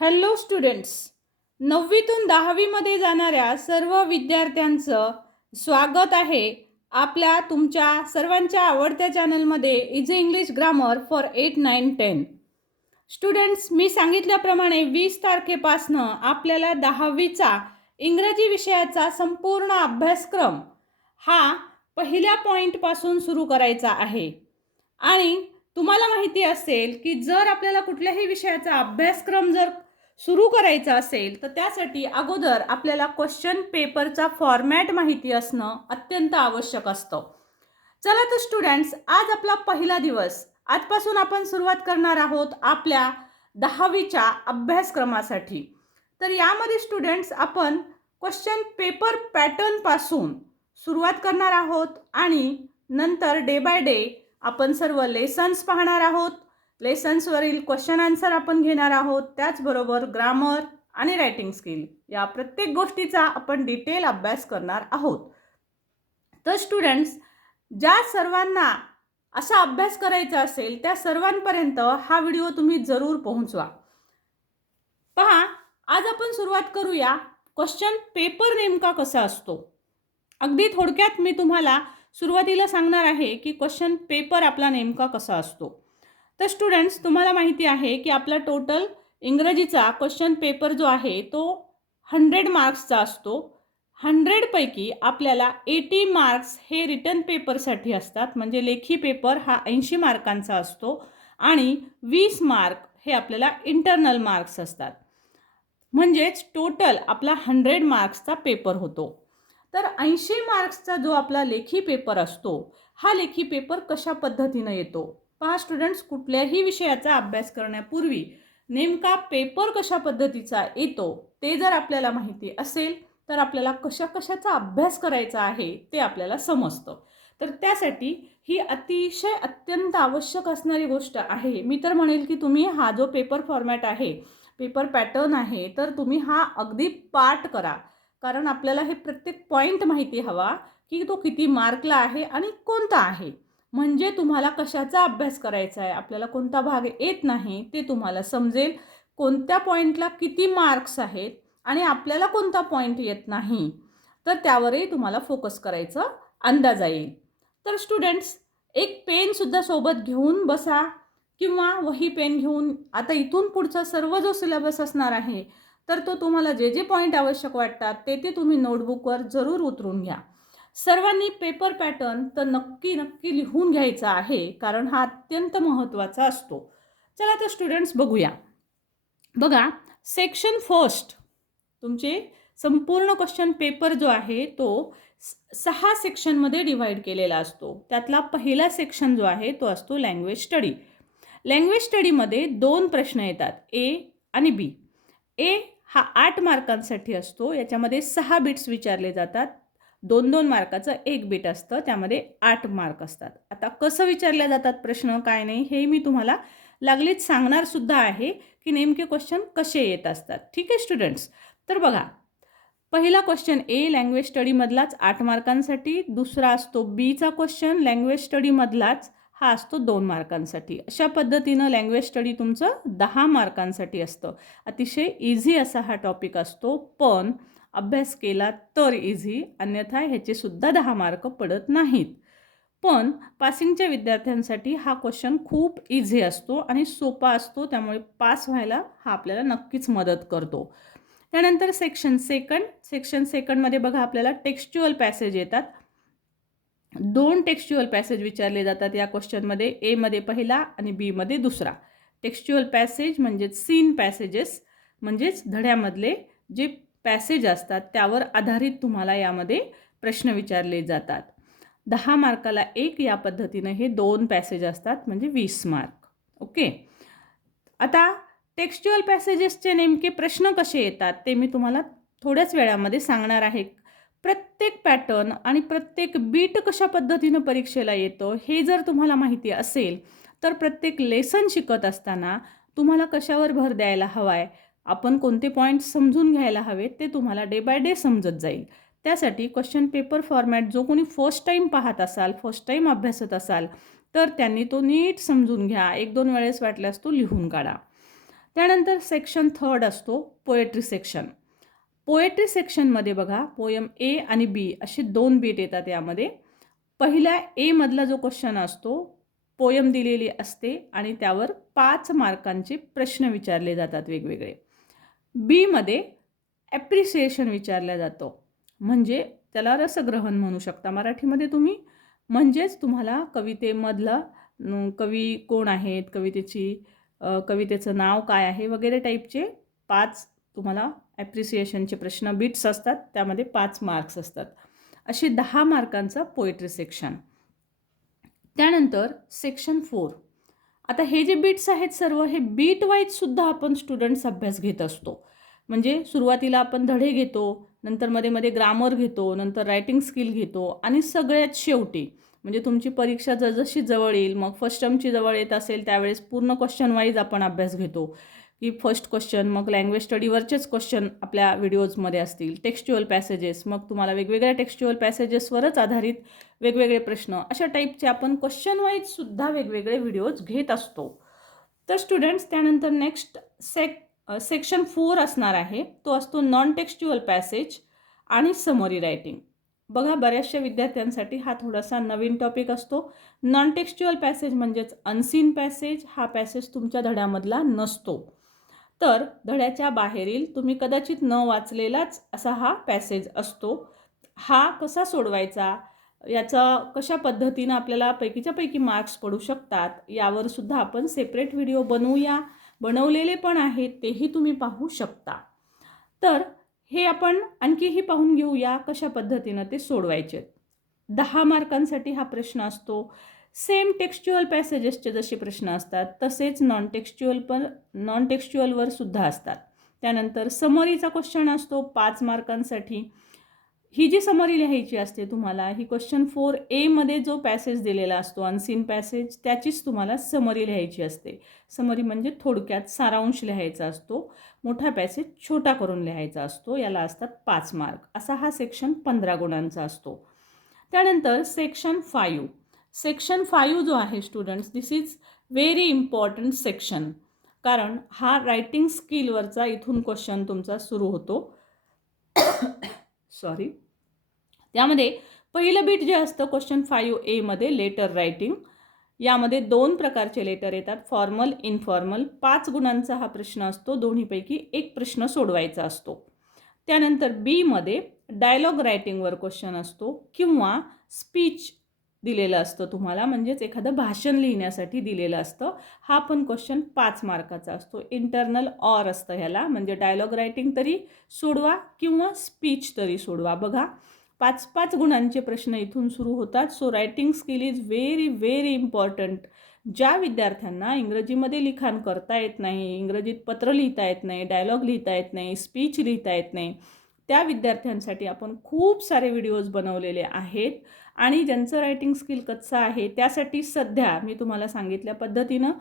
Hello students नववीतून दहावीमध्ये जाणाऱ्या सर्व विद्यार्थ्यांचं स्वागत आहे आपल्या तुमच्या सर्वांच्या आवडत्या चॅनलमध्ये easy English grammar for eight nine ten students मी सांगितल्याप्रमाणे वीस तारखेपासनं आपल्याला दहावीचा इंग्रजी विषयाचा संपूर्ण अभ्यासक्रम हा पहिल्या पॉईंटपासून सुरू करायचा आहे. आणि तुम्हाला माहिती असेल की जर आपल्याला कुठल्याही विषयाचा अभ्यासक्रम जर सुरू करायचा असेल तर त्यासाठी अगोदर आपल्याला क्वेश्चन पेपरचा फॉर्मॅट माहिती असणं अत्यंत आवश्यक असतं. चला तर स्टुडंट्स आज आपला पहिला दिवस. आजपासून आपण सुरुवात करणार आहोत आपल्या दहावीच्या अभ्यासक्रमासाठी. तर यामध्ये स्टुडंट्स आपण क्वेश्चन पेपर पॅटर्नपासून सुरुवात करणार आहोत आणि नंतर डे बाय डे आपण सर्व लेसन्स पाहणार आहोत. लेसन्सवरील क्वेश्चन आन्सर आपण घेणार आहोत. त्याचबरोबर ग्रामर आणि रायटिंग स्किल या प्रत्येक गोष्टीचा आपण डिटेल अभ्यास करणार आहोत. तर स्टुडंट्स ज्या सर्वांना असा अभ्यास करायचा असेल त्या सर्वांपर्यंत हा व्हिडिओ तुम्ही जरूर पोहोचवा. पहा आज आपण सुरुवात करूया. क्वेश्चन पेपर नेमका कसा असतो? अगदी थोडक्यात मी तुम्हाला सुरुवातीला सांगणार आहे की क्वेश्चन पेपर आपला नेमका कसा असतो. तर स्टुडंट्स तुम्हाला माहिती आहे की आपला टोटल इंग्रजीचा क्वेश्चन पेपर जो आहे तो हंड्रेड मार्क्सचा असतो. हंड्रेडपैकी आपल्याला एटी मार्क्स हे रिटर्न पेपरसाठी असतात. म्हणजे लेखी पेपर हा ऐंशी मार्कांचा असतो. आणि वीस मार्क हे आपल्याला इंटरनल मार्क्स असतात. म्हणजेच टोटल आपला हंड्रेड मार्क्सचा पेपर होतो. तर ऐंशी मार्क्सचा जो आपला लेखी पेपर असतो हा लेखी पेपर कशा पद्धतीनं येतो? पहा स्टुडंट्स कुठल्याही विषयाचा अभ्यास करण्यापूर्वी नेमका पेपर कशा पद्धतीचा येतो ते जर आपल्याला माहिती असेल तर आपल्याला कशा कशाचा अभ्यास करायचा आहे ते आपल्याला समजतं. तर त्यासाठी ही अतिशय अत्यंत आवश्यक असणारी गोष्ट आहे. मी तर म्हणेल की तुम्ही हा जो पेपर फॉर्मॅट आहे पेपर पॅटर्न आहे तर तुम्ही हा अगदी पाठ करा. कारण आपल्याला हे प्रत्येक पॉईंट माहिती हवा की तो किती मार्कला आहे आणि कोणता आहे. म्हणजे तुम्हाला कशाचा अभ्यास करायचा आहे? आपल्याला कोणता भाग येत नाही ते तुम्हाला समजेल. कोणत्या पॉईंटला किती मार्क्स आहेत आणि आपल्याला कोणता पॉईंट येत नाही? तर त्यावरही तुम्हाला फोकस करायचं अंदाज येईल. तर स्टुडंट्स एक पेनसुद्धा सोबत घेऊन बसा किंवा वही पेन घेऊन आता इथून पुढचा सर्व जो सिलेबस असणार आहे तर तो तुम्हाला जे जे पॉईंट आवश्यक वाटतात ते ते तुम्ही नोटबुकवर जरूर उतरून घ्या. सर्वांनी पेपर पॅटर्न तर नक्की नक्की लिहून घ्यायचा आहे कारण हा अत्यंत महत्त्वाचा असतो. चला तर स्टुडंट्स बघूया. बघा सेक्शन फर्स्ट तुमचे संपूर्ण क्वेश्चन पेपर जो आहे तो सहा सेक्शनमध्ये डिवाईड केलेला असतो. त्यातला पहिला सेक्शन जो आहे तो असतो लँग्वेज स्टडी लँग्वेज स्टडीमध्ये दोन प्रश्न येतात ए आणि बी ए हा आठ मार्कांसाठी असतो याच्यामध्ये सहा बिट्स विचारले जातात. दोन दोन मार्काचं एक बीट असतं त्यामध्ये आठ मार्क असतात. आता कसं विचारल्या जातात प्रश्न काय नाही हे मी तुम्हाला लागलीच सांगणार सुद्धा आहे की नेमके क्वेश्चन कसे येत असतात. ठीक आहे स्टुडंट्स तर बघा पहिला क्वेश्चन ए लँग्वेज स्टडीमधलाच आठ मार्कांसाठी दुसरा असतो बीचा क्वेश्चन लँग्वेज स्टडीमधलाच हा असतो दोन मार्कांसाठी. अशा पद्धतीनं लँग्वेज स्टडी तुमचं दहा मार्कांसाठी असतं. अतिशय इझी असा हा टॉपिक असतो. पण अभ्यास केला तर इझी अन्यथा ह्याचेसुद्धा दहा मार्क पडत नाहीत. पण पासिंगच्या विद्यार्थ्यांसाठी हा क्वेश्चन खूप इझी असतो आणि सोपा असतो त्यामुळे पास व्हायला हा आपल्याला नक्कीच मदत करतो. त्यानंतर सेक्शन सेकंड सेक्शन सेकंडमध्ये बघा आपल्याला टेक्स्च्युअल पॅसेज येतात. दोन टेक्स्च्युअल पॅसेज विचारले जातात या क्वेश्चनमध्ये एमध्ये पहिला आणि बीमध्ये दुसरा. टेक्स्च्युअल पॅसेज म्हणजेच सीन पॅसेजेस म्हणजेच धड्यामधले जे पॅसेज असतात त्यावर आधारित तुम्हाला यामध्ये प्रश्न विचारले जातात. दहा मार्काला एक या पद्धतीनं हे दोन पॅसेज असतात म्हणजे वीस मार्क. ओके? आता टेक्स्च्युअल पॅसेजेसचे नेमके प्रश्न कसे येतात ते मी तुम्हाला थोड्याच वेळामध्ये सांगणार आहे. प्रत्येक पॅटर्न आणि प्रत्येक बीट कशा पद्धतीनं परीक्षेला येतं हे जर तुम्हाला माहिती असेल तर प्रत्येक लेसन शिकत असताना तुम्हाला कशावर भर द्यायला हवा आहे आपण कोणते पॉईंट समजून घ्यायला हवेत ते तुम्हाला डे बाय डे समजत जाईल. त्यासाठी क्वेश्चन पेपर फॉर्मॅट जो कोणी फर्स्ट टाईम पाहत असाल फर्स्ट टाईम अभ्यासत असाल तर त्यांनी तो नीट समजून घ्या. एक दोन वेळेस वाटल्यास तो लिहून काढा. त्यानंतर सेक्शन थर्ड असतो पोएट्री सेक्शन पोएट्री सेक्शनमध्ये बघा पोयम ए आणि बी असे दोन बीट येतात यामध्ये. पहिल्या एमधला जो क्वेश्चन असतो पोयम दिलेली असते आणि त्यावर पाच मार्कांचे प्रश्न विचारले जातात वेगवेगळे. बीमध्ये ॲप्रिसिएशन विचारल्या जातं. म्हणजे त्याला रसग्रहण म्हणू शकता. मराठीमध्ये तुम्ही म्हणजेच तुम्हाला कवितेमधलं कवी कोण आहेत कवितेची कवितेचं नाव काय आहे वगैरे टाईपचे पाच तुम्हाला ॲप्रिसिएशनचे प्रश्न बिट्स असतात. त्यामध्ये पाच मार्क्स असतात. असे दहा मार्कांचं पोएट्री सेक्शन त्यानंतर सेक्शन फोर आता हे जे बीट्स आहेत सर्व हे बीट वाईजसुद्धा आपण स्टुडंट्स अभ्यास घेत असतो. म्हणजे सुरुवातीला आपण धडे घेतो नंतर मध्ये मध्ये ग्रामर घेतो नंतर रायटिंग स्किल घेतो आणि सगळ्यात शेवटी म्हणजे तुमची परीक्षा जसजशी जवळ येईल मग फर्स्ट टर्मची जवळ येत असेल त्यावेळेस पूर्ण क्वेश्चन वाईज आपण अभ्यास घेतो. की फर्स्ट क्वेश्चन मग लँग्वेज स्टडीवरचेच क्वेश्चन आपल्या व्हिडिओजमध्ये असतील. टेक्स्च्युअल पॅसेजेस मग तुम्हाला वेगवेगळ्या टेक्स्च्युअल पॅसेजेसवरच आधारित वेगवेगळे प्रश्न. अशा टाईपचे आपण क्वेश्चन वाईजसुद्धा वेगवेगळे व्हिडिओज घेत असतो. तर स्टुडंट्स त्यानंतर नेक्स्ट सेक सेक्शन फोर असणार आहे. तो असतो नॉन टेक्स्च्युअल पॅसेज आणि समरी रायटिंग बघा बऱ्याचशा विद्यार्थ्यांसाठी हा थोडासा नवीन टॉपिक असतो. नॉन टेक्स्च्युअल पॅसेज म्हणजेच अनसीन पॅसेज हा पॅसेज तुमच्या धड्यामधला नसतो. तर धड्याच्या बाहेरील तुम्ही कदाचित न वाचलेलाच असा हा पॅसेज असतो. हा कसा सोडवायचा? याचा कशा पद्धतीनं आपल्याला पैकीच्या पैकी मार्क्स पडू शकतात? यावर सुद्धा आपण सेपरेट व्हिडिओ बनवूया. बनवलेले पण आहेत तेही तुम्ही पाहू शकता. तर हे आपण आणखीही पाहून घेऊया कशा पद्धतीनं ते सोडवायचे. दहा मार्कांसाठी हा प्रश्न असतो. सेम टेक्स्च्युअल पॅसेजेसचे जसे प्रश्न असतात तसेच नॉन टेक्स्च्युअल पण नॉन टेक्स्च्युअलवर सुद्धा असतात. त्यानंतर समरीचा क्वेश्चन असतो पाच मार्कांसाठी. ही जी समरी लिहायची असते तुम्हाला ही क्वेश्चन फोर एमध्ये जो पॅसेज दिलेला असतो अनसीन पॅसेज त्याचीच तुम्हाला समरी लिहायची असते. समरी म्हणजे थोडक्यात सारांश लिहायचा असतो मोठा पॅसेज छोटा करून लिहायचा असतो याला असतात पाच मार्क. असा हा सेक्शन पंधरा गुणांचा असतो. त्यानंतर सेक्शन फाईव्ह सेक्शन फाईव्ह जो आहे students this is very important section कारण हा रायटिंग स्किलवरचा इथून क्वेश्चन तुमचा सुरू होतो. सॉरी त्यामध्ये पहिलं बीट जे असतं क्वेश्चन फाईव्ह एमध्ये लेटर रायटिंग यामध्ये दोन प्रकारचे लेटर येतात फॉर्मल इनफॉर्मल पाच गुणांचा हा प्रश्न असतो दोन्हीपैकी एक प्रश्न सोडवायचा असतो. त्यानंतर बीमध्ये डायलॉग रायटिंगवर क्वेश्चन असतो किंवा स्पीच दिलेलं असतं तुम्हाला म्हणजेच एखादं भाषण लिहिण्यासाठी दिलेलं असतं. हा पण क्वेश्चन पाच मार्काचा असतो. इंटरनल ऑर असतं ह्याला म्हणजे डायलॉग रायटिंग तरी सोडवा किंवा स्पीच तरी सोडवा. बघा पाच पाच गुणांचे प्रश्न इथून सुरू होतात. So writing skill is very very important ज्या विद्यार्थ्यांना इंग्रजीमध्ये लिखाण करता येत नाही इंग्रजीत पत्र लिहिता येत नाही डायलॉग लिहिता येत नाही स्पीच लिहिता येत नाही त्या विद्यार्थ्यांसाठी आपण खूप सारे व्हिडिओज बनवलेले आहेत. आणि ज्यांचं रायटिंग स्किल कच्चं आहे त्यासाठी सध्या मी तुम्हाला सांगितल्या पद्धतीनं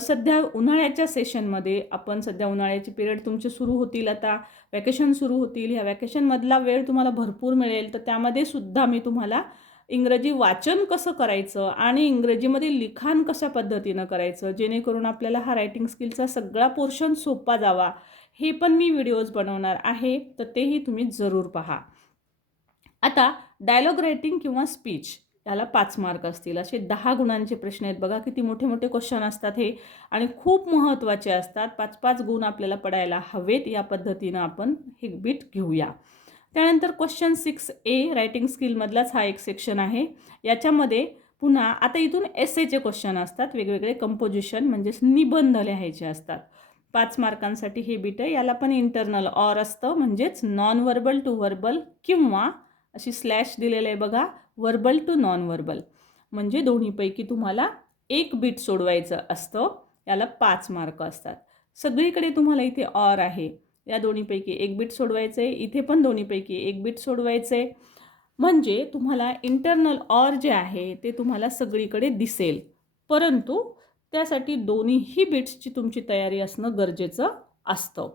सध्या उन्हाळ्याच्या सेशनमध्ये आपण सध्या उन्हाळ्याचे पिरियड तुमचे सुरू होतील आता वॅकेशन सुरू होतील ह्या वॅकेशनमधला वेळ तुम्हाला भरपूर मिळेल तर त्यामध्ये सुद्धा मी तुम्हाला इंग्रजी वाचन कसं करायचं आणि इंग्रजीमध्ये लिखाण कशा पद्धतीनं करायचं जेणेकरून आपल्याला हा रायटिंग स्किलचा सगळा पोर्शन सोपा जावा हे पण मी व्हिडिओज बनवणार आहे तर तेही तुम्ही जरूर पहा. आता डायलॉग रायटिंग किंवा स्पीच याला पाच मार्क असतील. असे दहा गुणांचे प्रश्न आहेत. बघा किती मोठे मोठे क्वेश्चन असतात हे. आणि खूप महत्त्वाचे असतात. पाच पाच गुण आपल्याला पडायला हवेत. या पद्धतीनं आपण हे बीट घेऊया. त्यानंतर क्वेश्चन सिक्स ए रायटिंग स्किलमधलाच हा एक सेक्शन आहे. याच्यामध्ये पुन्हा आता इथून एस एचे क्वेश्चन असतात. वेगवेगळे कंपोजिशन म्हणजेच निबंध लिहायचे असतात. पाच मार्कांसाठी हे बीट आहे. याला पण इंटरनल ऑर असतं. म्हणजेच नॉन व्हर्बल टू वर्बल किंवा अशी स्लॅश दिलेलं आहे बघा वर्बल टू नॉन वर्बल म्हणजे दोन्हीपैकी तुम्हाला एक बीट सोडवायचं असतं याला पाच मार्क असतात. सगळीकडे तुम्हाला इथे ऑर आहे. या दोन्हीपैकी एक बीट सोडवायचं आहे इथे पण दोन्हीपैकी एक बीट सोडवायचं आहे म्हणजे तुम्हाला इंटरनल ऑर जे आहे ते तुम्हाला सगळीकडे दिसेल. परंतु त्यासाठी दोन्हीही बिट्सची तुमची तयारी असणं गरजेचं असतं.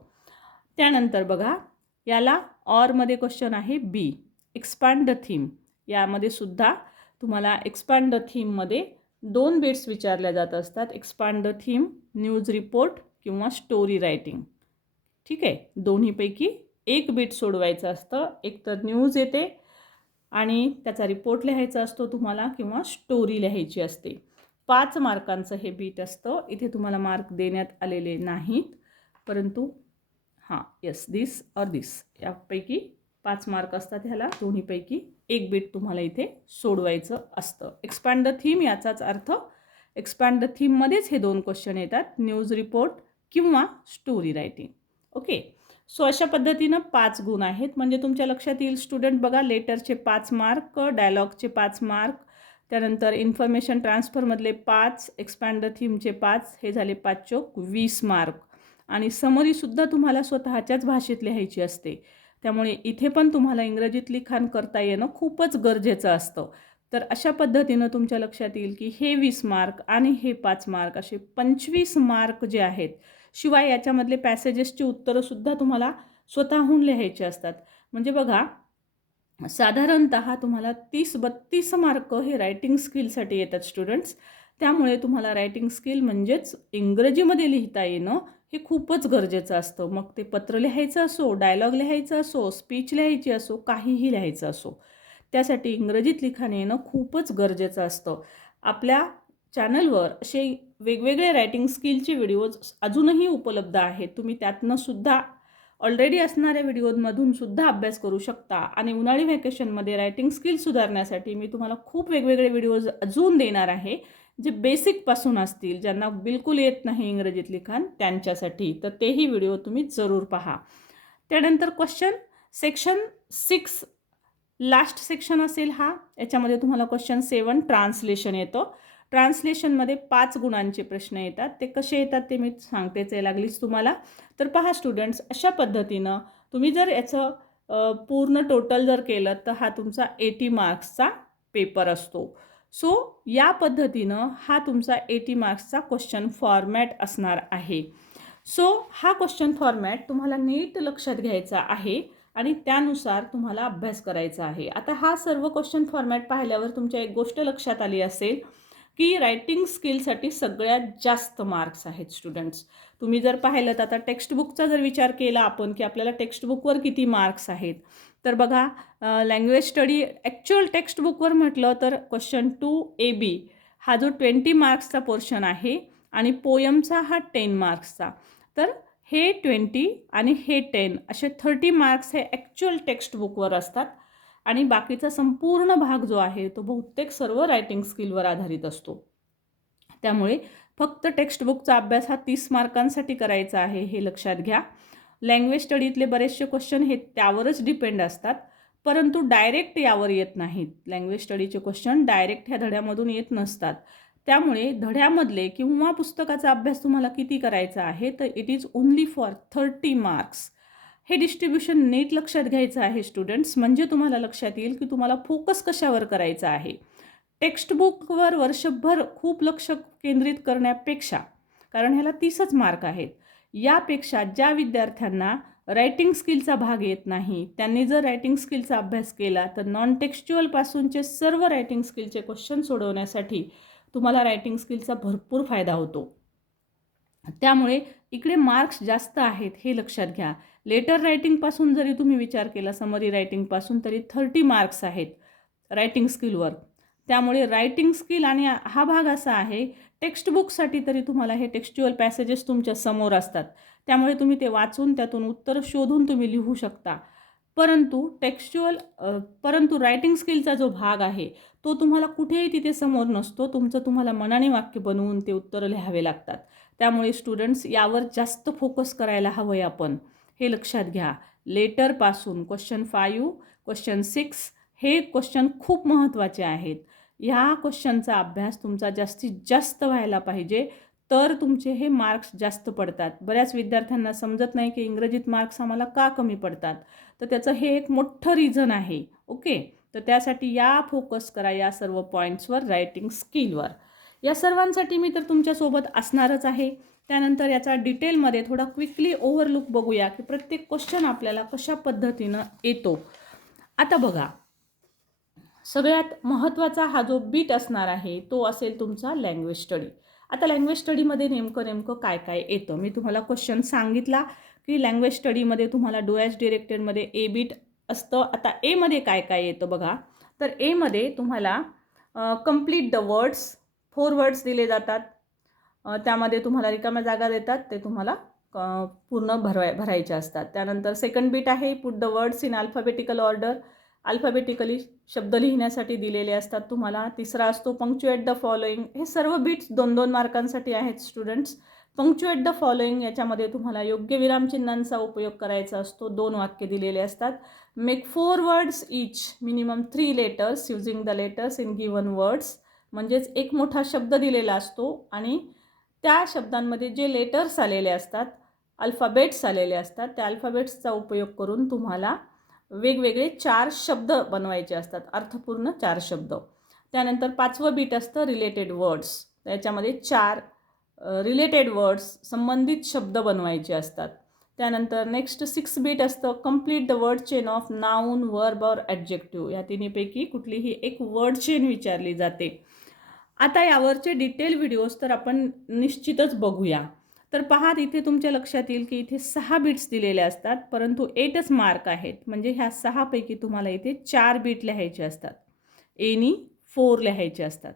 त्यानंतर बघा याला ऑरमध्ये क्वेश्चन आहे बी एक्सपांड द थीम यामध्ये सुद्धा तुम्हाला एक्सपांड द थीममध्ये दोन बिट्स विचारल्या जात असतात. Expand the theme news report किंवा स्टोरी रायटिंग ठीक आहे? दोन्हीपैकी एक बीट सोडवायचं असतं. एक तर न्यूज येते आणि त्याचा रिपोर्ट लिहायचा असतो तुम्हाला किंवा स्टोरी लिहायची असते. पाच मार्कांचं हे बीट असतं. इथे तुम्हाला मार्क देण्यात आलेले नाहीत. परंतु हां येस दिस और दिस यापैकी पाच मार्क असतात ह्याला दोन्हीपैकी एक बीट तुम्हाला इथे सोडवायचं असतं. एक्सपॅन्ड द थीम याचाच अर्थ एक्सपॅन्ड द थीममध्येच हे दोन क्वेश्चन येतात न्यूज रिपोर्ट किंवा स्टोरी रायटिंग ओके सो अशा पद्धतीनं पाच गुण आहेत. म्हणजे तुमच्या लक्षात येईल स्टुडंट बघा लेटरचे पाच मार्क डायलॉगचे पाच मार्क त्यानंतर इन्फॉर्मेशन ट्रान्सफरमधले पाच एक्सपॅन्ड द थीमचे पाच हे झाले पाच चोक वीस मार्क आणि समरीसुद्धा तुम्हाला स्वतःच्याच भाषेत लिहायची असते. त्यामुळे इथे पण तुम्हाला इंग्रजीत लिखाण करता येणं खूपच गरजेचं असतं. तर अशा पद्धतीनं तुमच्या लक्षात येईल की हे वीस मार्क आणि हे पाच मार्क असे पंचवीस मार्क जे आहेत शिवाय याच्यामधले पॅसेजेसची उत्तरंसुद्धा तुम्हाला स्वतःहून लिहायची असतात. म्हणजे बघा साधारणत तुम्हाला तीस बत्तीस मार्क हे रायटिंग स्किलसाठी येतात स्टुडंट्स त्यामुळे तुम्हाला रायटिंग स्किल म्हणजेच इंग्रजीमध्ये लिहिता येणं हे खूपच गरजेचं असतं. मग ते पत्र लिहायचं असो डायलॉग लिहायचं असो स्पीच लिहायची असो काहीही लिहायचं असो त्यासाठी इंग्रजीत लिखाण येणं खूपच गरजेचं असतं. आपल्या चॅनलवर असे वेगवेगळे रायटिंग स्किलचे व्हिडिओज अजूनही उपलब्ध आहेत. तुम्ही त्यातनं सुद्धा ऑलरेडी असणाऱ्या व्हिडिओमधून सुद्धा अभ्यास करू शकता आणि उन्हाळी व्हॅकेशनमध्ये रायटिंग स्किल सुधारण्यासाठी मी तुम्हाला खूप वेगवेगळे व्हिडिओज अजून देणार आहे. जे बेसिकपासून असतील ज्यांना बिलकुल येत नाही इंग्रजीत लिखाण त्यांच्यासाठी. तर तेही व्हिडिओ तुम्ही जरूर पहा. त्यानंतर question section six last section असेल हा. याच्यामध्ये तुम्हाला क्वेश्चन सेवन ट्रान्सलेशन येतं. ट्रान्सलेशनमध्ये पाच गुणांचे प्रश्न येतात. ते कसे येतात ते मी सांगतेच आहे लागलीच तुम्हाला. तर पहा स्टुडंट्स अशा पद्धतीनं तुम्ही जर याचं पूर्ण टोटल जर केलं तर हा तुमचा एटी मार्क्सचा पेपर असतो. सो या पद्धतीनं हा तुमचा एटी मार्क्सचा क्वेश्चन फॉर्मॅट असणार आहे. सो हा क्वेश्चन फॉर्मॅट तुम्हाला नीट लक्षात घ्यायचा आहे आणि त्यानुसार तुम्हाला अभ्यास करायचा आहे. आता हा सर्व क्वेश्चन फॉर्मॅट पाहिल्यावर तुमच्या एक गोष्ट लक्षात आली असेल की रायटिंग स्किलसाठी सगळ्यात जास्त मार्क्स आहेत स्टुडंट्स तुम्ही जर पाहिलं तर आता टेक्स्टबुकचा जर विचार केला आपण की आपल्याला टेक्स्टबुकवर किती मार्क्स आहेत तर बघा लँग्वेज स्टडी ॲक्च्युअल टेक्स्टबुकवर म्हटलं तर क्वेश्चन टू ए बी हा जो ट्वेंटी मार्क्सचा पोर्शन आहे आणि पोयमचा हा टेन मार्क्सचा तर हे ट्वेंटी आणि हे टेन असे थर्टी मार्क्स हे ॲक्च्युअल टेक्स्टबुकवर असतात. आणि बाकीचा संपूर्ण भाग जो आहे तो बहुतेक सर्व रायटिंग स्किलवर आधारित असतो. त्यामुळे फक्त टेक्स्टबुकचा अभ्यास हा तीस मार्कांसाठी करायचा आहे हे लक्षात घ्या. लँग्वेज स्टडीतले बरेचसे क्वेश्चन हे त्यावरच डिपेंड असतात. परंतु डायरेक्ट यावर येत नाहीत. लँग्वेज स्टडीचे क्वेश्चन डायरेक्ट ह्या धड्यामधून येत नसतात. त्यामुळे धड्यामधले किंवा पुस्तकाचा अभ्यास तुम्हाला किती करायचा आहे तर it is only for thirty marks हे डिस्ट्रीब्युशन नीट लक्षात घ्यायचं आहे स्टुडंट्स म्हणजे तुम्हाला लक्षात येईल की तुम्हाला फोकस कशावर करायचा आहे? टेक्स्टबुकवर वर्षभर खूप लक्ष केंद्रित करण्यापेक्षा. कारण ह्याला तीसच मार्क आहेत. यापेक्षा ज्या विद्यार्थ्यांना रायटिंग स्किलचा भाग येत नाही त्यांनी जर रायटिंग स्किलचा अभ्यास केला तर नॉन टेक्स्च्युअलपासूनचे सर्व रायटिंग स्किलचे क्वेश्चन सोडवण्यासाठी तुम्हाला रायटिंग स्किलचा भरपूर फायदा होतो. त्यामुळे इकडे मार्क्स जास्त आहेत हे लक्षात घ्या. लेटर रायटिंगपासून जरी तुम्ही विचार केला समरी रायटिंगपासून तरी थर्टी मार्क्स आहेत रायटिंग स्किलवर त्यामुळे रायटिंग स्किल आणि हा भाग असा आहे टेक्स्टबुकसाठी तरी तुम्हाला हे टेक्स्च्युअल पॅसेजेस तुमच्यासमोर असतात. त्यामुळे तुम्ही ते वाचून त्यातून उत्तर शोधून तुम्ही लिहू शकता. परंतु टेक्स्च्युअल परंतु रायटिंग स्किलचा जो भाग आहे तो तुम्हाला कुठेही तिथे समोर नसतो. तुमचं तुम्हाला मनाने वाक्य बनवून ते उत्तरं लिहावे लागतात. त्यामुळे स्टुडंट्स यावर जास्त फोकस करायला हवं आहे आपण. हे लक्षात घ्या. लेटरपासून क्वेश्चन फायू क्वेश्चन सिक्स हे क्वेश्चन खूप महत्त्वाचे आहेत. ह्या क्वेश्चनचा अभ्यास तुमचा जास्तीत जास्त व्हायला पाहिजे. तर तुमचे हे मार्क्स जास्त पडतात. बऱ्याच विद्यार्थ्यांना समजत नाही की इंग्रजीत मार्क्स आम्हाला का कमी पडतात. तर त्याचं हे एक मोठं रिझन आहे. ओके? तर त्यासाठी या फोकस करा या सर्व पॉईंट्सवर रायटिंग स्किलवर या सर्वांसाठी मी तर तुमच्यासोबत असणारच आहे. त्यानंतर याचा डिटेलमध्ये थोडा क्विकली ओव्हरलुक बघूया की प्रत्येक क्वेश्चन आपल्याला कशा पद्धतीनं येतो. आता बघा. सगळ्यात महत्त्वाचा हा जो बीट असणार आहे तो असेल तुमचा लँग्वेज स्टडी आता लँग्वेज स्टडीमध्ये नेमकं नेमकं काय काय येतं? मी तुम्हाला क्वेश्चन सांगितला की लँग्वेज स्टडीमध्ये तुम्हाला डोएस डिरेक्टेडमध्ये ए बीट असतं. आता एमध्ये काय काय येतं बघा? तर एमध्ये तुम्हाला complete the words four words दिले जातात. त्यामध्ये तुम्हाला रिकाम्या जागा देतात. ते तुम्हाला पूर्ण भरवाय भरायचे असतात. त्यानंतर सेकंड बीट आहे. Put the words in alphabetical order alphabetically शब्द लिहिण्यासाठी दिलेले असतात. तुम्हाला तिसरा असतो पंक्च्युएट द फॉलोईंग हे सर्व बीट्स दोन दोन मार्कांसाठी आहेत स्टुडंट्स पंक्च्युएट द फॉलोईंग याच्यामध्ये तुम्हाला योग्य विरामचिन्हांचा उपयोग करायचा असतो. दोन वाक्य दिलेले असतात. Make four words each minimum three letters using the letters in given words म्हणजेच एक मोठा शब्द दिलेला असतो आणि त्या शब्दांमध्ये जे लेटर्स आलेले असतात अल्फाबेट्स आलेले असतात त्या अल्फाबेट्सचा उपयोग करून तुम्हाला वेगवेगळे चार शब्द बनवायचे असतात. अर्थपूर्ण चार शब्द. त्यानंतर पाचवं बीट असतं रिलेटेड वर्ड्स त्याच्यामध्ये चार रिलेटेड वर्ड्स संबंधित शब्द बनवायचे असतात. त्यानंतर नेक्स्ट सिक्स बीट असतं complete the word chain of noun verb or adjective या तिन्हीपैकी कुठलीही एक वर्ड चेन विचारली जाते. आता यावरचे डिटेल व्हिडिओज तर आपण निश्चितच बघूया. तर पहा इथे तुमच्या लक्षात येईल की इथे सहा बीट्स दिलेले असतात परंतु एटच मार्क आहेत. म्हणजे ह्या सहापैकी तुम्हाला इथे चार बीट लिहायचे असतात. एनी फोर लिहायचे असतात.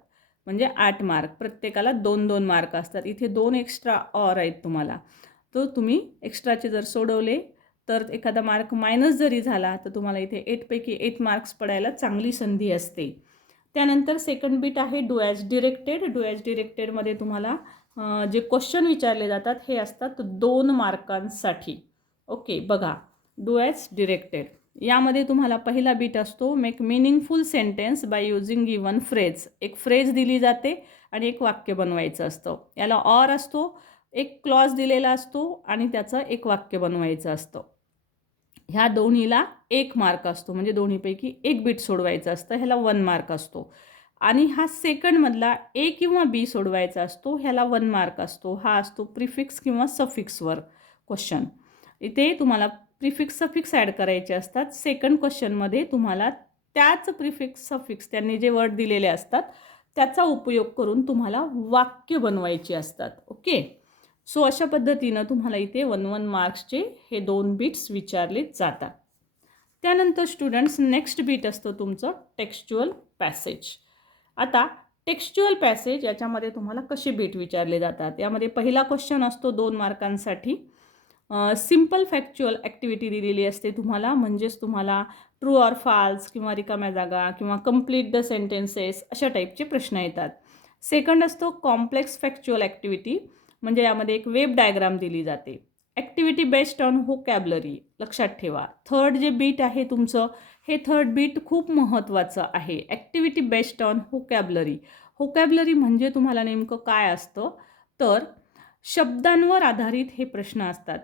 म्हणजे आठ मार्क प्रत्येकाला दोन दोन मार्क असतात. इथे दोन एक्स्ट्रा ऑर आहेत तुम्हाला. तर तुम्ही एक्स्ट्राचे जर सोडवले तर एखादा मार्क मायनस जरी झाला तर तुम्हाला इथे एटपैकी एट मार्क्स पडायला चांगली संधी असते. त्यानंतर सेकंड बीट आहे do as directed. Do as डिरेक्टेडमध्ये तुम्हाला जे क्वेश्चन विचारले जातात हे असतात दोन मार्कांसाठी. ओके बघा. डू ॲज डिरेक्टेड यामध्ये तुम्हाला पहिला बीट असतो make meaningful sentence by using given phrase एक फ्रेज दिली जाते आणि एक वाक्य बनवायचं असतं. याला ऑर असतो एक क्लॉज दिलेला असतो आणि त्याचं एक वाक्य बनवायचं असतं. ह्या दोन्हीला एक मार्क असतो म्हणजे दोन्हीपैकी एक बीट सोडवायचं असतं ह्याला वन मार्क असतो. आणि हा सेकंडमधला ए किंवा बी सोडवायचा असतो ह्याला वन मार्क असतो. हा असतो प्रिफिक्स किंवा सफिक्सवर क्वेश्चन इथे तुम्हाला प्रिफिक्स सफिक्स ॲड करायचे असतात. सेकंड क्वेश्चनमध्ये तुम्हाला त्याच प्रिफिक्स सफिक्स त्यांनी जे वर्ड दिलेले असतात त्याचा उपयोग करून तुम्हाला वाक्य बनवायची असतात. ओके सो अशा पद्धतीनं तुम्हाला इथे वन वन मार्क्सचे हे दोन बीट्स विचारले जातात. त्यानंतर स्टुडंट्स नेक्स्ट बीट असतं तुमचं टेक्स्च्युअल पॅसेज आता टेक्स्च्युअल पॅसेज याच्यामध्ये तुम्हाला कसे बीट विचारले जातात? यामध्ये पहिला क्वेश्चन असतो दोन मार्कांसाठी. सिंपल फॅक्च्युअल ॲक्टिव्हिटी दिलेली असते तुम्हाला म्हणजेच तुम्हाला ट्रू ऑर फाल्स किंवा रिकाम्या जागा किंवा कंप्लीट द सेंटेन्सेस अशा टाईपचे प्रश्न येतात. सेकंड असतो कॉम्प्लेक्स फॅक्च्युअल ॲक्टिव्हिटी म्हणजे यामध्ये एक वेब डायग्राम दिली जाते. ॲक्टिव्हिटी बेस्ड ऑन होकॅबलरी लक्षात ठेवा. थर्ड जे बीट आहे तुमचं हे थर्ड बीट खूप महत्त्वाचं आहे. Activity based on vocabulary vocabulary म्हणजे तुम्हाला नेमकं काय असतं? तर शब्दांवर आधारित हे प्रश्न असतात.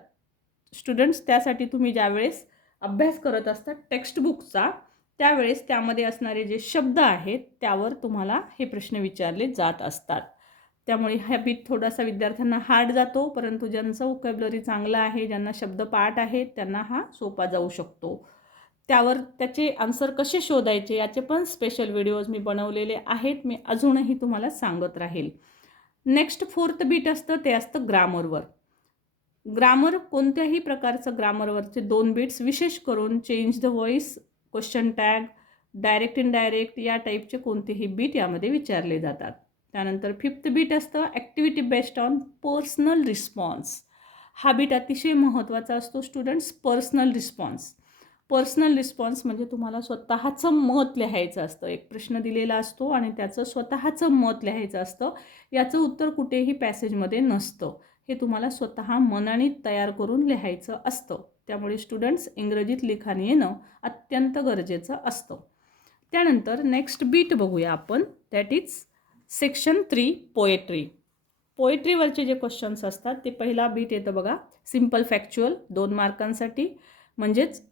स्टुडंट्स त्यासाठी तुम्ही ज्यावेळेस अभ्यास करत असतात टेक्स्टबुकचा त्यावेळेस त्यामध्ये असणारे जे शब्द आहेत त्यावर तुम्हाला हे प्रश्न विचारले जात असतात. त्यामुळे हा बीट थोडासा विद्यार्थ्यांना हार्ड जातो परंतु ज्यांचं वोकॅबलरी चांगलं आहे ज्यांना शब्द पाठ आहेत त्यांना हा सोपा जाऊ शकतो. त्यावर त्याचे आन्सर कसे शोधायचे याचे पण स्पेशल व्हिडिओज मी बनवलेले आहेत. मी अजूनही तुम्हाला सांगत राहील. नेक्स्ट फोर्थ बीट असतं ते असतं ग्रामरवर ग्रामर कोणत्याही प्रकारचं ग्रामरवरचे दोन बीट्स विशेष करून change the voice question tag direct in direct या टाईपचे कोणतेही बीट यामध्ये विचारले जातात. त्यानंतर फिफ्थ बीट असतं activity based on personal response हा बीट अतिशय महत्त्वाचा असतो students personal response personal response म्हणजे तुम्हाला स्वतःचं मत लिहायचं असतं. एक प्रश्न दिलेला असतो आणि त्याचं स्वतःचं मत लिहायचं असतं. याचं उत्तर कुठेही पॅसेजमध्ये नसतं. हे तुम्हाला स्वतः मनाने तयार करून लिहायचं असतं. त्यामुळे स्टुडंट्स इंग्रजीत लिखाण येणं अत्यंत गरजेचं असतं. त्यानंतर नेक्स्ट बीट बघूया आपण. That is section three poetry पोएट्रीवरचे जे क्वेश्चन्स असतात ते पहिला बीट येतं बघा. सिंपल फॅक्च्युअल दोन मार्कांसाठी म्हणजेच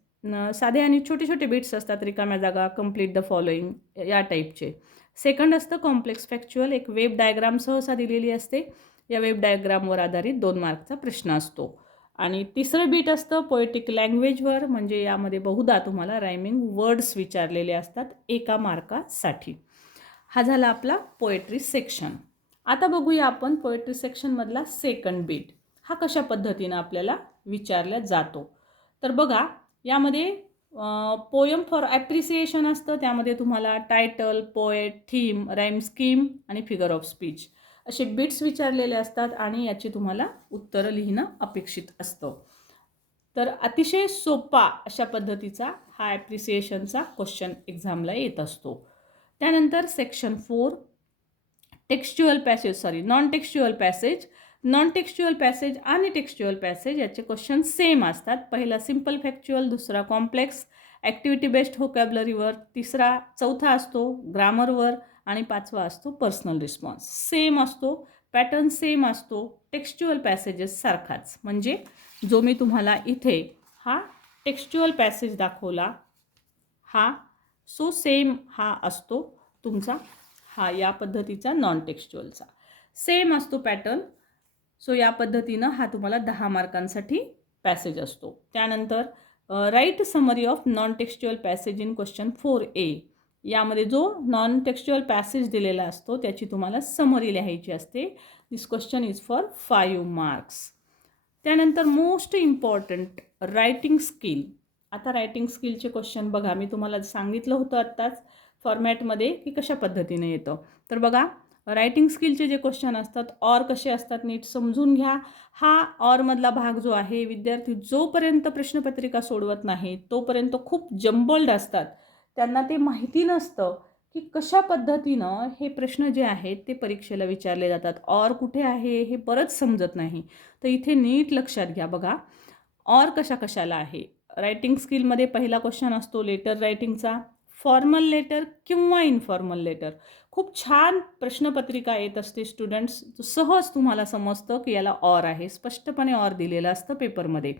साधे आणि छोटे छोटे बीट्स असतात रिकाम्या जागा कंप्लीट द फॉलोईंग या टाईपचे सेकंड असतं कॉम्प्लेक्स फॅक्च्युअल एक वेब डायग्राम सहसा दिलेली असते. या वेब डायग्रामवर आधारित दोन मार्कचा प्रश्न असतो. आणि तिसरं बीट असतं पोएटिक लँग्वेजवर म्हणजे यामध्ये बहुधा तुम्हाला रायमिंग वर्ड्स विचारलेले असतात एका मार्कासाठी. हा झाला आपला पोएट्री सेक्शन आता बघूया आपण पोएट्री सेक्शनमधला सेकंड बीट हा कशा पद्धतीनं आपल्याला विचारला जातो? तर बघा यामध्ये पोयम फॉर ॲप्रिसिएशन असतं. त्यामध्ये तुम्हाला title poet theme rhyme scheme आणि फिगर ऑफ स्पीच असे बिट्स विचारलेले असतात आणि याची तुम्हाला उत्तरं लिहिणं अपेक्षित असतं. तर अतिशय सोपा अशा पद्धतीचा हा ॲप्रिसिएशनचा क्वेश्चन एक्झामला येत असतो. त्यानंतर section four textual passage sorry non textual passage non textual passage आणि टेक्स्च्युअल पॅसेज याचे क्वेश्चन सेम असतात. पहिला सिंपल फॅक्च्युअल दुसरा कॉम्प्लेक्स ॲक्टिव्हिटी बेस्ड होकॅबलरीवर तिसरा चौथा असतो ग्रामरवर आणि पाचवा असतो पर्सनल रिस्पॉन्स सेम असतो पॅटर्न सेम असतो टेक्स्च्युअल पॅसेजेस सारखाच. म्हणजे जो मी तुम्हाला इथे हा टेक्स्च्युअल पॅसेज दाखवला हा सो सेम हा असतो तुमचा हा या पद्धतीचा नॉन टेक्स्च्युअलचा सेम असतो पॅटर्न सो या पद्धतीनं हा तुम्हाला दहा मार्कांसाठी पॅसेज असतो. त्यानंतर write summary of non textual passage in question four A यामध्ये जो नॉन टेक्स्च्युअल पॅसेज दिलेला असतो त्याची तुम्हाला समरी लिहायची असते. This question is for five marks त्यानंतर मोस्ट इम्पॉर्टंट रायटिंग स्किल आता रायटिंग स्किलचे क्वेश्चन बघा. मी तुम्हाला सांगितलं होतं आत्ताच फॉर्मॅटमध्ये की कशा पद्धतीने येतं. तर बघा रायटिंग स्किलचे जे क्वेश्चन असतात ऑर कसे असतात नीट समजून घ्या. हा ऑरमधला भाग जो आहे विद्यार्थी जोपर्यंत प्रश्नपत्रिका सोडवत नाही तोपर्यंत खूप जम्बल्ड असतात. त्यांना ते माहिती नसतं की कशा पद्धतीनं हे प्रश्न जे आहेत ते परीक्षेला विचारले जातात. ऑर कुठे आहे हे बरंच समजत नाही. तर इथे नीट लक्षात घ्या बघा. ऑर कशा कशाला आहे? रायटिंग स्किलमध्ये पहिला क्वेश्चन असतो लेटर रायटिंगचा. फॉर्मल लेटर किंवा इनफॉर्मल लेटर? खूप छान प्रश्नपत्रिका येत असते स्टुडंट्स सहज तुम्हाला समजतं की याला ऑर आहे. स्पष्टपणे ऑर दिलेलं असतं पेपरमध्ये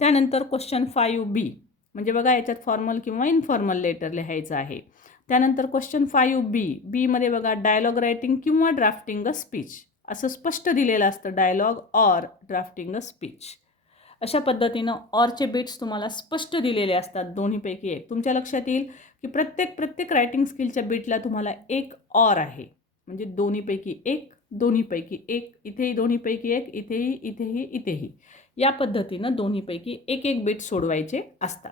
त्यानंतर क्वेश्चन फायू बी म्हणजे बघा याच्यात फॉर्मल किंवा इनफॉर्मल लेटर लिहायचं आहे. त्यानंतर क्वेश्चन फायू बी बीमध्ये बघा डायलॉग रायटिंग किंवा ड्राफ्टिंग अ स्पीच असं स्पष्ट दिलेलं असतं dialogue or drafting a speech अशा पद्धतीनं ऑरचे बिट्स तुम्हाला स्पष्ट दिलेले असतात दोन्हीपैकी एक. तुमच्या लक्षात येईल? की प्रत्येक प्रत्येक रायटिंग स्किलच्या बीटला तुम्हाला एक ऑर आहे. म्हणजे दोन्हीपैकी एक दोन्हीपैकी एक इथेही दोन्हीपैकी एक इथेही इथेही इथेही. या पद्धतीनं दोन्हीपैकी एक एक बीट सोडवायचे असतात.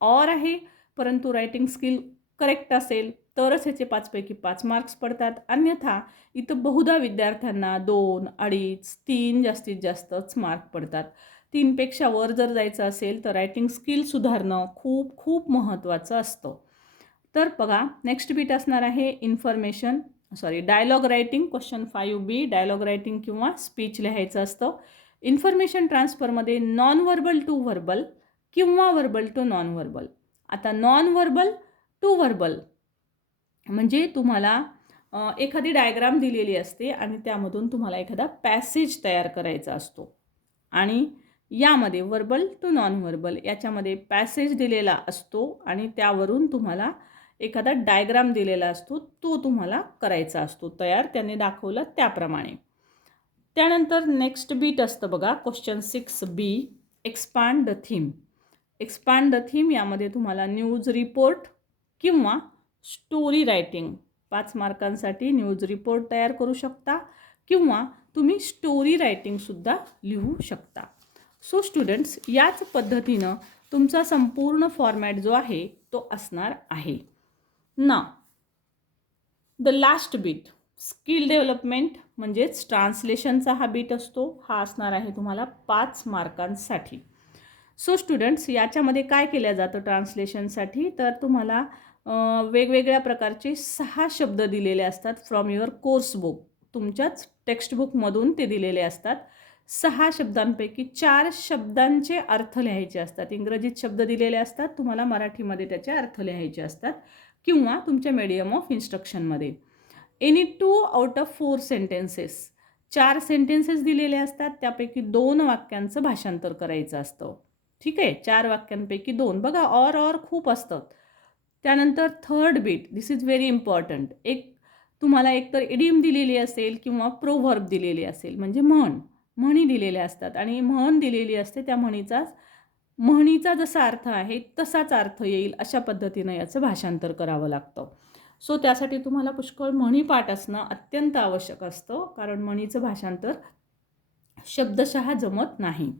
ऑर आहे परंतु रायटिंग स्किल करेक्ट असेल तरच ह्याचे पाचपैकी पाच मार्क्स पडतात. अन्यथा इथं बहुधा विद्यार्थ्यांना दोन अडीच तीन जास्तीत जास्तच मार्क पडतात. तीनपेक्षा वर जर जायचं असेल तर रायटिंग स्किल सुधारणं खूप खूप महत्त्वाचं असतं. तर बघा नेक्स्ट बीट असणार आहे information sorry dialogue writing question five B dialogue writing किंवा स्पीच लिहायचं असतं. इन्फॉर्मेशन ट्रान्सफरमध्ये नॉन व्हर्बल टू व्हर्बल किंवा व्हर्बल टू नॉन व्हर्बल आता नॉन व्हर्बल टू व्हर्बल म्हणजे तुम्हाला एखादी डायग्राम दिलेली असते आणि त्यामधून तुम्हाला एखादा पॅसेज तयार करायचा असतो. आणि यामध्ये व्हर्बल टू नॉन व्हर्बल याच्यामध्ये पॅसेज दिलेला असतो आणि त्यावरून तुम्हाला एखादा डायग्राम दिलेला असतो तो तुम्हाला करायचा असतो. तयार त्याने दाखवलं त्याप्रमाणे. त्यानंतर नेक्स्ट बीट असतं बघा question six B expand the theme expand the theme यामध्ये तुम्हाला न्यूज रिपोर्ट किंवा स्टोरी रायटिंग पाच मार्कांसाठी न्यूज रिपोर्ट तयार करू शकता किंवा तुम्ही स्टोरी रायटिंगसुद्धा लिहू शकता. सो स्टुडंट्स याच पद्धतीनं तुमचा संपूर्ण फॉर्मॅट जो आहे तो असणार आहे. ना the last bit skill development म्हणजेच ट्रान्सलेशनचा हा बीट असतो. हा असणार आहे तुम्हाला पाच मार्कांसाठी. सो स्टुडंट्स याच्यामध्ये काय केलं जातं ट्रान्सलेशनसाठी तर तुम्हाला वेगवेगळ्या प्रकारचे सहा शब्द दिलेले असतात फ्रॉम युअर कोर्स बुक तुमच्याच टेक्स्टबुकमधून ते दिलेले असतात. सहा शब्दांपैकी चार शब्दांचे अर्थ लिहायचे असतात. इंग्रजीत शब्द दिलेले असतात तुम्हाला मराठीमध्ये त्याचे अर्थ लिहायचे असतात किंवा तुमच्या medium of इन्स्ट्रक्शनमध्ये any two out of four sentences चार सेंटेन्सेस दिलेले असतात त्यापैकी दोन वाक्यांचं भाषांतर करायचं असतं. ठीक आहे? चार वाक्यांपैकी दोन. बघा ऑर ऑर खूप असतात. त्यानंतर third bit this is very important एक तुम्हाला एकतर इडीम दिलेली असेल किंवा प्रोव्हर्ब दिलेली असेल म्हणजे म्हण. म्हणी दिलेल्या असतात. आणि म्हण दिलेली असते त्या म्हणीचाच म्हणीचा जसा अर्थ आहे तसाच अर्थ येईल अशा पद्धतीनं याचं भाषांतर करावं लागतं. सो त्यासाठी तुम्हाला पुष्कळ म्हणी पाठ असणं अत्यंत आवश्यक असतं कारण म्हणीचं भाषांतर शब्दशः जमत नाही.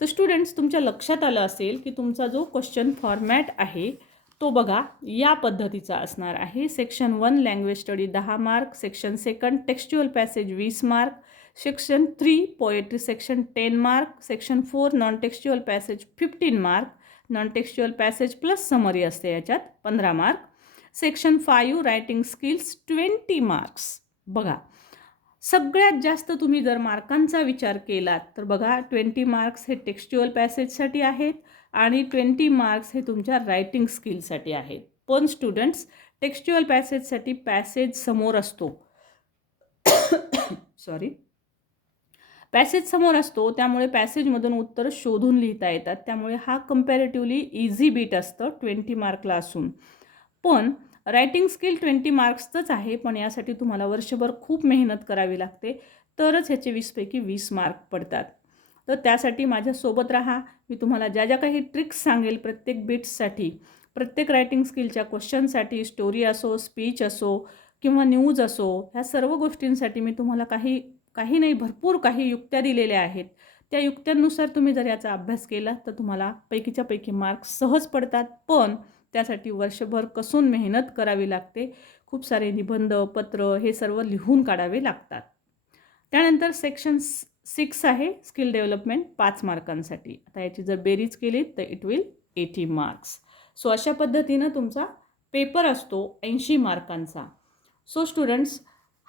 तर स्टुडंट्स तुमच्या लक्षात आलं असेल की तुमचा जो क्वेश्चन फॉर्मॅट आहे तो बघा या पद्धतीचा असणार आहे. सेक्शन वन लँग्वेज स्टडी दहा mark section second textual passage वीस mark section three poetry section ten mark section four non textual passage fifteen mark non textual passage plus summary असते याच्यात. पंधरा mark section five writing skills twenty marks बघा. सगळ्यात जास्त तुम्ही जर मार्कांचा विचार केलात तर बघा ट्वेंटी मार्क्स हे टेक्स्च्युअल पॅसेजसाठी आहेत आणि ट्वेंटी मार्क्स हे तुमच्या रायटिंग स्किलसाठी आहेत. पण स्टुडंट्स टेक्स्च्युअल पॅसेजसाठी पॅसेज समोर असतो. सॉरी पॅसेज समोर असतो त्यामुळे पॅसेजमधून उत्तर शोधून लिहिता येतात. त्यामुळे हा कम्पॅरेटिव्हली इझी बीट असतं ट्वेंटी मार्कला असून. पण रायटिंग स्किल ट्वेंटी मार्क्सचंच आहे पण यासाठी तुम्हाला वर्षभर खूप मेहनत करावी लागते. तरच ह्याचे वीसपैकी वीस मार्क पडतात. तर त्यासाठी माझ्यासोबत राहा. मी तुम्हाला ज्या ज्या काही ट्रिक्स सांगेल प्रत्येक बिट्ससाठी प्रत्येक रायटिंग स्किलच्या क्वेश्चनसाठी स्टोरी असो स्पीच असो किंवा न्यूज असो ह्या सर्व गोष्टींसाठी मी तुम्हाला काही काही नाही भरपूर काही युक्त्या दिलेल्या आहेत. त्या युक्त्यांनुसार तुम्ही जर याचा अभ्यास केला तर तुम्हाला पैकीच्या पैकी मार्क्स सहज पडतात पण त्यासाठी वर्षभर कसून मेहनत करावी लागते. खूप सारे निबंध पत्र हे सर्व लिहून काढावे लागतात. त्यानंतर सेक्शन सिक्स आहे स्किल डेव्हलपमेंट पाच मार्कांसाठी आता याची जर बेरीज केली तर it will eighty marks so अशा पद्धतीनं तुमचा पेपर असतो ऐंशी मार्कांचा सो स्टुडंट्स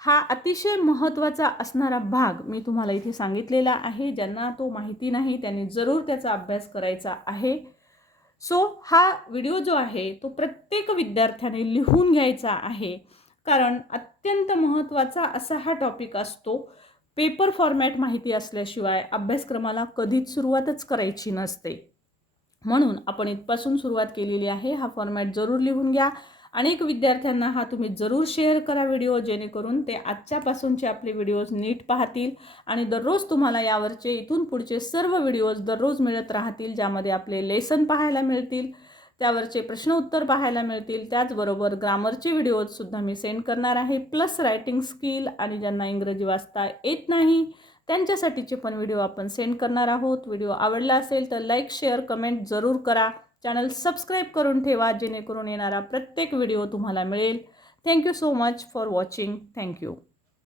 हा अतिशय महत्त्वाचा असणारा भाग मी तुम्हाला इथे सांगितलेला आहे. ज्यांना तो माहिती नाही त्यांनी जरूर त्याचा अभ्यास करायचा आहे. सो हा व्हिडिओ जो आहे तो प्रत्येक विद्यार्थ्याने लिहून घ्यायचा आहे. कारण अत्यंत महत्त्वाचा असा हा टॉपिक असतो. पेपर फॉर्मॅट माहिती असल्याशिवाय अभ्यासक्रमाला कधीच सुरुवातच करायची नसते. म्हणून आपण इथपासून सुरुवात केलेली आहे. हा फॉर्मॅट जरूर लिहून घ्या. अनेक विद्यार्थ्यांना हा तुम्ही जरूर शेअर करा व्हिडिओ जेणेकरून ते आजच्यापासूनचे आपले व्हिडिओज नीट पाहतील आणि दररोज तुम्हाला यावरचे इथून पुढचे सर्व व्हिडिओज दररोज मिळत राहतील ज्यामध्ये आपले लेसन पाहायला मिळतील त्यावरचे प्रश्न उत्तर पाहायला मिळतील त्याचबरोबर ग्रामरचे व्हिडिओजसुद्धा मी सेंड करणार आहे प्लस रायटिंग स्किल आणि ज्यांना इंग्रजी वाचता येत नाही त्यांच्यासाठीचे पण व्हिडिओ आपण सेंड करणार आहोत. व्हिडिओ आवडला असेल तर लाईक शेअर कमेंट जरूर करा. चॅनल सबस्क्राईब करून ठेवा जेणेकरून येणारा प्रत्येक व्हिडिओ तुम्हाला मिळेल. Thank you so much for watching thank you